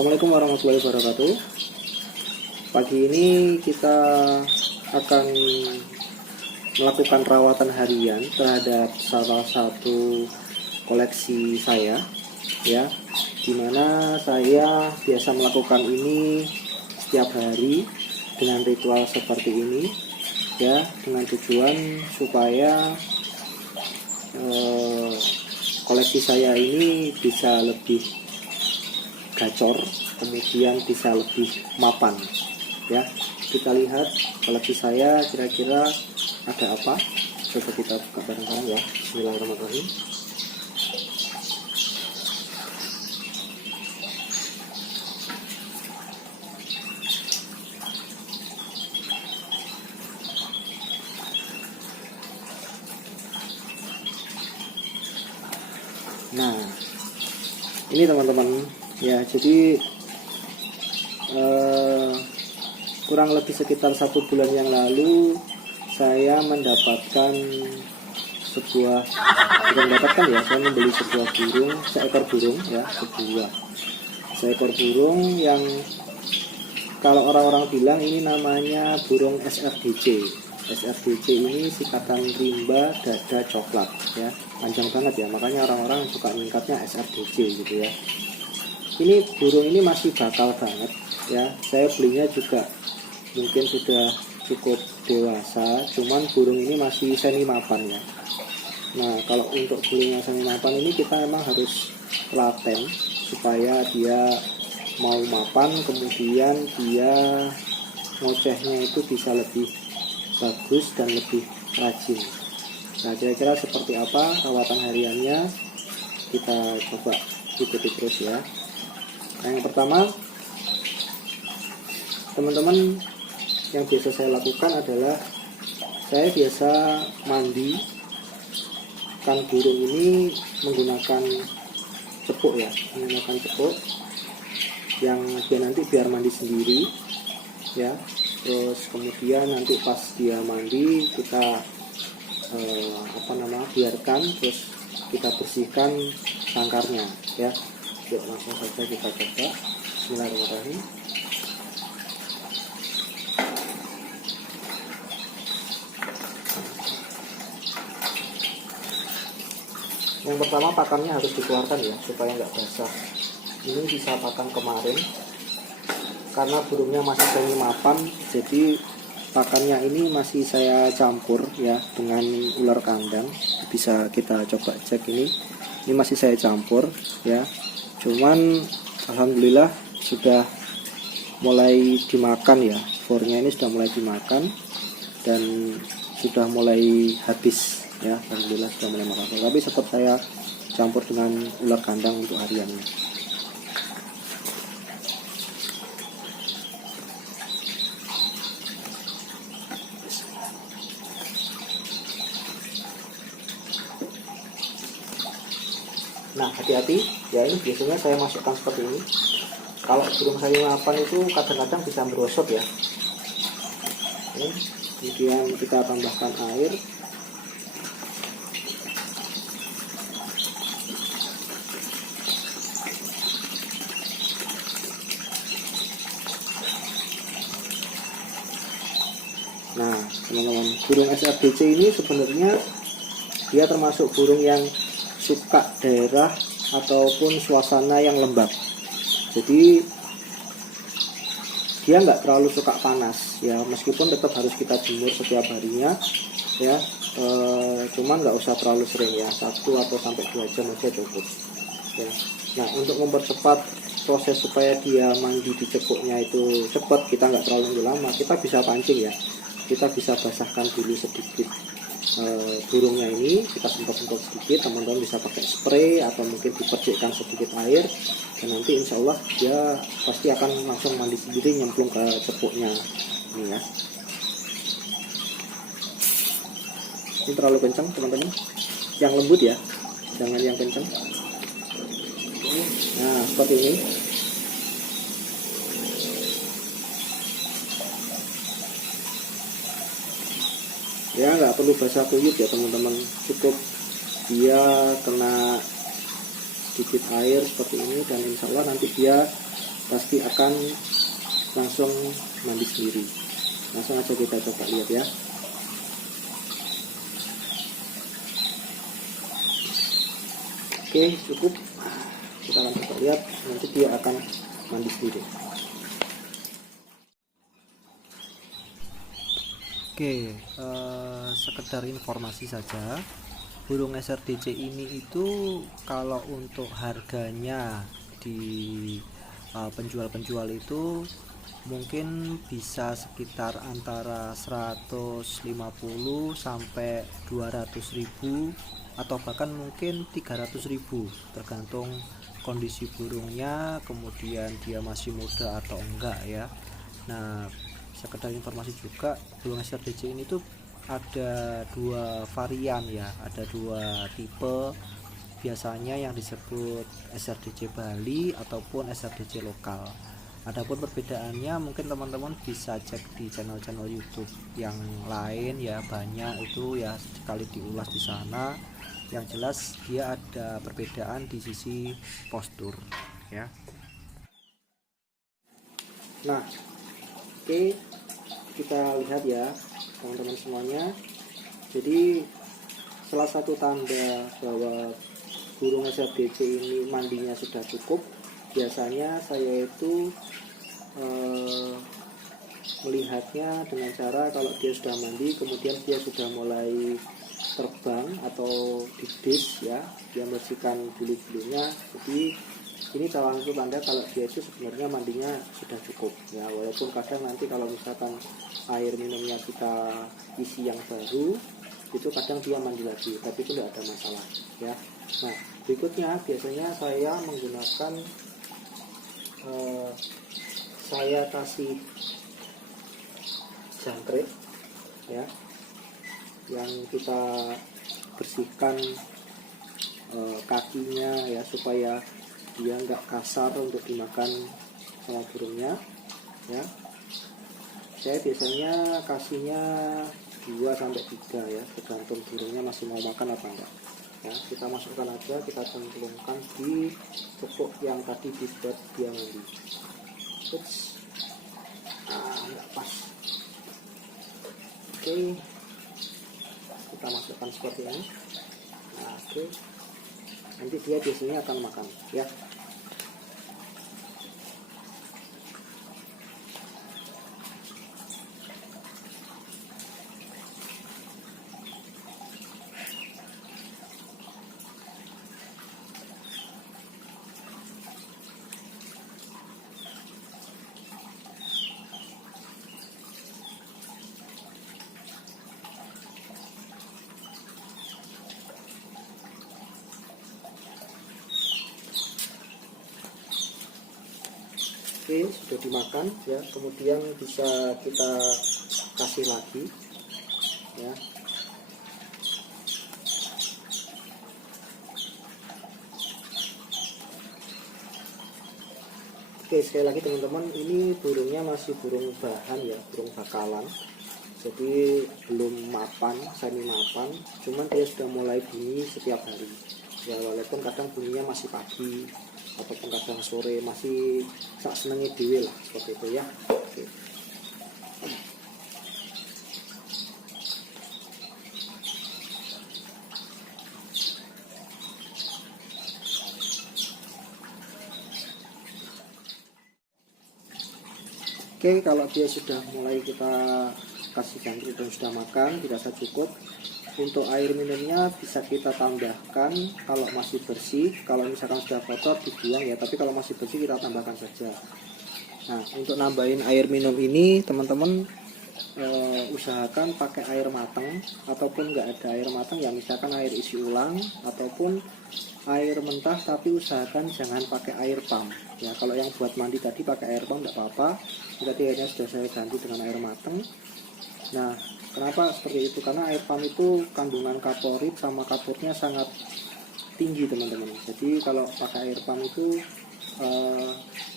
Assalamualaikum warahmatullahi wabarakatuh. Pagi ini kita akan melakukan rawatan harian terhadap salah satu koleksi saya, ya, dimana saya biasa melakukan ini setiap hari dengan ritual seperti ini, ya, dengan tujuan supaya koleksi saya ini bisa lebih gacor, kemudian bisa lebih mapan, ya. Kita lihat koleksi saya kira-kira ada apa. Coba kita buka bareng-bareng, ya. Bismillahirrahmanirrahim. Nah, ini teman-teman, ya, jadi kurang lebih sekitar 1 bulan yang lalu saya mendapatkan sebuah, saya membeli sebuah seekor burung, ya, seekor burung yang kalau orang-orang bilang ini namanya burung SRDC. SRDC ini singkatan rimba dada coklat, ya, panjang banget, ya, makanya orang-orang suka menyingkatnya SRDC gitu, ya. Ini burung ini masih bakal banget, ya. Saya belinya juga mungkin sudah cukup dewasa, cuman burung ini masih semi mapan, ya. Nah, kalau untuk burung yang semi mapan ini kita memang harus telaten supaya dia mau mapan, kemudian dia ngocehnya itu bisa lebih bagus dan lebih rajin. Nah, kira-kira seperti apa rawatan hariannya, kita coba ikuti terus, ya. Nah, yang pertama, teman-teman, yang biasa saya lakukan adalah saya biasa mandi kan burung ini menggunakan cepuk, ya, menggunakan cepuk yang dia nanti biar mandi sendiri, ya. Terus kemudian nanti pas dia mandi kita biarkan, terus kita bersihkan sangkarnya, ya. Yuk, langsung saja kita coba. Bismillahirrahmanirrahim. Yang pertama pakannya harus dikeluarkan, ya, supaya nggak basah. Ini bisa pakan kemarin karena burungnya masih semi mapan, jadi pakannya ini masih saya campur, ya, dengan ular kandang. Bisa kita coba cek ini masih saya campur, ya. Cuman alhamdulillah sudah mulai dimakan, ya. Fornya ini sudah mulai dimakan dan sudah mulai habis, ya. Alhamdulillah sudah mulai makan. Tapi tetap saya campur dengan ular kandang untuk hariannya. Nah, hati-hati, ya, ini biasanya saya masukkan seperti ini. Kalau burung semi mapan itu kadang-kadang bisa merosot, ya. Oke, kemudian kita tambahkan air. Nah, teman-teman, burung SRDC ini sebenarnya dia termasuk burung yang suka daerah ataupun suasana yang lembab. Jadi dia nggak terlalu suka panas, ya, meskipun tetap harus kita jemur setiap harinya, ya. Cuman nggak usah terlalu sering, ya, 1 atau sampai 2 jam aja cukup, ya. Nah, untuk mempercepat proses supaya dia mandi di cepuknya itu cepat, kita nggak terlalu nunggu lama, kita bisa pancing, ya. Kita bisa basahkan dulu sedikit burungnya ini, kita semprot-semprot sedikit, teman-teman bisa pakai spray atau mungkin dipercikkan sedikit air, dan nanti insya Allah dia pasti akan langsung mandi sendiri nyemplung ke cepuknya ini, ya. Ini terlalu kencang, teman-teman, yang lembut, ya, jangan yang kencang. Nah, seperti ini. Ya, nggak perlu basah kuyup, ya, teman-teman, cukup dia kena sedikit air seperti ini, dan insya Allah nanti dia pasti akan langsung mandi sendiri. Langsung aja kita coba lihat ya. Oke, cukup. Kita akan coba lihat, nanti dia akan mandi sendiri. Oke, sekedar informasi saja, burung SRDC ini itu kalau untuk harganya di penjual-penjual itu mungkin bisa sekitar antara 150 sampai 200.000 atau bahkan mungkin 300.000, tergantung kondisi burungnya, kemudian dia masih muda atau enggak ya. Nah, sekedar informasi juga, burung SRDC ini tuh ada dua varian ya, ada dua tipe. Biasanya yang disebut SRDC Bali ataupun SRDC lokal. Adapun perbedaannya mungkin teman-teman bisa cek di channel-channel YouTube yang lain ya, banyak itu ya, sekali diulas di sana. Yang jelas dia ada perbedaan di sisi postur ya. Nah, oke, kita lihat ya teman-teman semuanya. Jadi salah satu tanda bahwa burung SRDC ini mandinya sudah cukup, biasanya saya itu melihatnya dengan cara kalau dia sudah mandi, kemudian dia sudah mulai terbang atau didis ya, dia membersihkan bulu-bulunya. Jadi ini salah satu tanda kalau dia itu sebenarnya mandinya sudah cukup ya, walaupun kadang nanti kalau misalkan air minumnya kita isi yang baru, itu kadang dia mandi lagi, tapi itu tidak ada masalah ya. Nah, berikutnya biasanya saya menggunakan saya kasih jangkrik ya, yang kita bersihkan kakinya ya, supaya dia nggak kasar untuk dimakan sama burungnya ya. Saya biasanya kasihnya 2-3 ya, tergantung burungnya masih mau makan apa enggak ya. Kita masukkan aja, kita cemplungkan di tepuk yang tadi dibuat dia mandi. Ups, enggak pas. Oke, kita masukkan seperti ini. Nah, oke, nanti dia biasanya akan makan ya. Oke, sudah dimakan ya, kemudian bisa kita kasih lagi ya. Oke, sekali lagi teman-teman, ini burungnya masih burung bahan ya, burung bakalan, jadi belum mapan, semi mapan, cuman dia sudah mulai bunyi setiap hari ya, walaupun kadang bunyinya masih pagi ataupun kadang sore, masih sak senengnya dewe lah, seperti itu ya. Oke. Oke, kalau dia sudah mulai kita kasih jangkrik dan sudah makan, dirasa cukup. Untuk air minumnya bisa kita tambahkan kalau masih bersih, kalau misalkan sudah kotor dibuang ya, tapi kalau masih bersih kita tambahkan saja. Nah, untuk nambahin air minum ini teman-teman usahakan pakai air matang, ataupun nggak ada air matang ya, misalkan air isi ulang ataupun air mentah, tapi usahakan jangan pakai air pump ya. Kalau yang buat mandi tadi pakai air pump nggak apa-apa, berarti airnya sudah saya ganti dengan air matang. Nah, kenapa seperti itu? Karena air pump itu kandungan kaporit sama kapurnya sangat tinggi teman-teman. Jadi kalau pakai air pump itu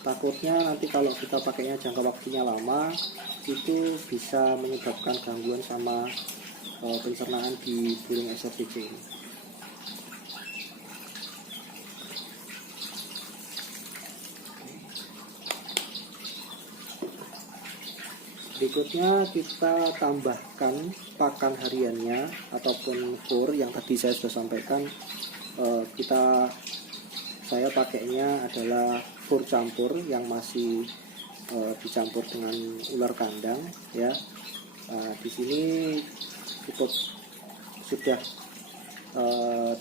takutnya nanti kalau kita pakainya jangka waktunya lama, itu bisa menyebabkan gangguan sama pencernaan di burung SRDC ini. Berikutnya kita tambahkan pakan hariannya ataupun fur yang tadi saya sudah sampaikan. Saya pakainya adalah fur campur yang masih dicampur dengan ular kandang ya. Di sini cukup sudah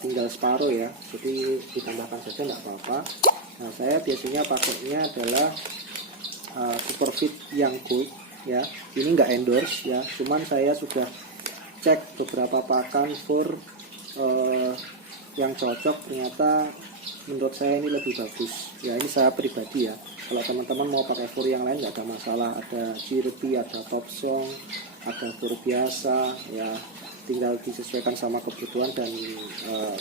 tinggal separuh ya, jadi ditambahkan saja nggak apa-apa. Nah, saya biasanya pakainya adalah Superfit yang Gold ya. Ini nggak endorse ya, cuman saya sudah cek beberapa pakan fur yang cocok, ternyata menurut saya ini lebih bagus ya. Ini saya pribadi ya, kalau teman-teman mau pakai fur yang lain nggak ada masalah, ada Jirpi, ada Top Song, ada fur biasa ya, tinggal disesuaikan sama kebutuhan dan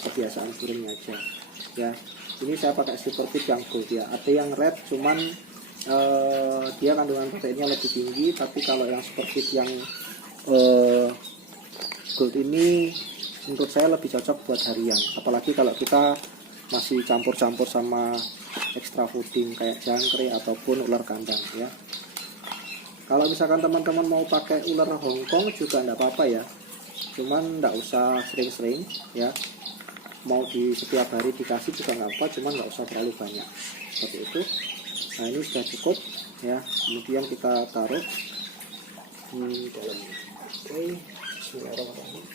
kebiasaan burungnya aja ya. Ini saya pakai Superfit yang Gold ya. Ada yang red, cuman dia kandungan proteinnya lebih tinggi, tapi kalau yang Superfit yang Gold ini menurut saya lebih cocok buat harian, apalagi kalau kita masih campur-campur sama extra fooding kayak jangkrik ataupun ular kandang ya. Kalau misalkan teman-teman mau pakai ular Hongkong juga enggak apa-apa ya, cuman enggak usah sering-sering ya. Mau di setiap hari dikasih juga nggak apa, cuman nggak usah terlalu banyak seperti itu. Nah, ini sudah cukup ya. Kemudian kita taruh di dalam. Oke, bismillahirrahmanirrahim.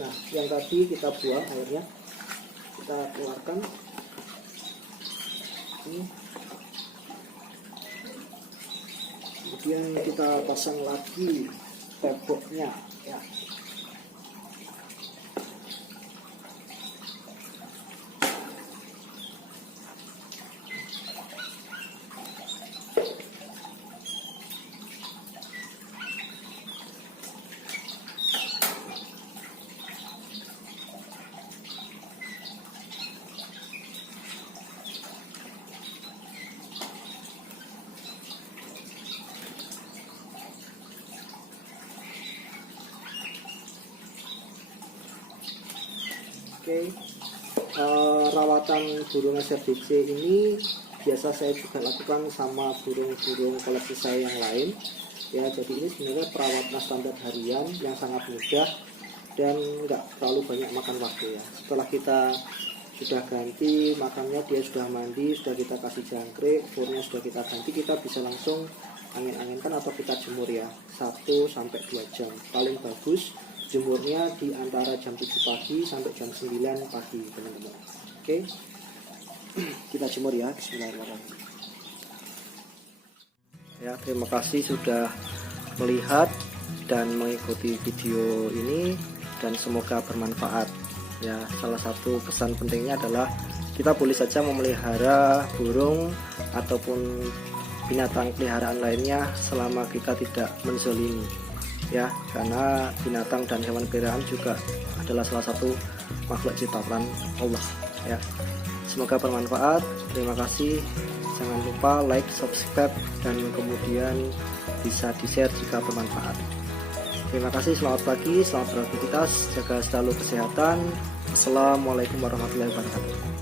Nah, yang tadi kita buang airnya, kita keluarkan. Ini. Kemudian kita pasang lagi temboknya ya. Oke, rawatan burung SRDC ini biasa saya juga lakukan sama burung-burung koleksi saya yang lain ya. Jadi ini sebenarnya perawatan standar harian yang sangat mudah dan nggak terlalu banyak makan waktu ya. Setelah kita sudah ganti makannya, dia sudah mandi, sudah kita kasih jangkrik, furnya sudah kita ganti, kita bisa langsung angin-anginkan atau kita jemur ya, 1-2 jam. Paling bagus jemurnya di antara jam 7 pagi sampai jam 9 pagi teman-teman. Oke, kita jemur ya. Bismillahirrahmanirrahim. Ya, terima kasih sudah melihat dan mengikuti video ini dan semoga bermanfaat ya. Salah satu pesan pentingnya adalah kita boleh saja memelihara burung ataupun binatang peliharaan lainnya selama kita tidak menzolimi ya, karena binatang dan hewan peliharaan juga adalah salah satu makhluk ciptaan Allah ya. Semoga bermanfaat. Terima kasih. Jangan lupa like, subscribe, dan kemudian bisa di-share jika bermanfaat. Terima kasih. Selamat pagi, selamat beraktivitas, jaga selalu kesehatan. Assalamualaikum warahmatullahi wabarakatuh.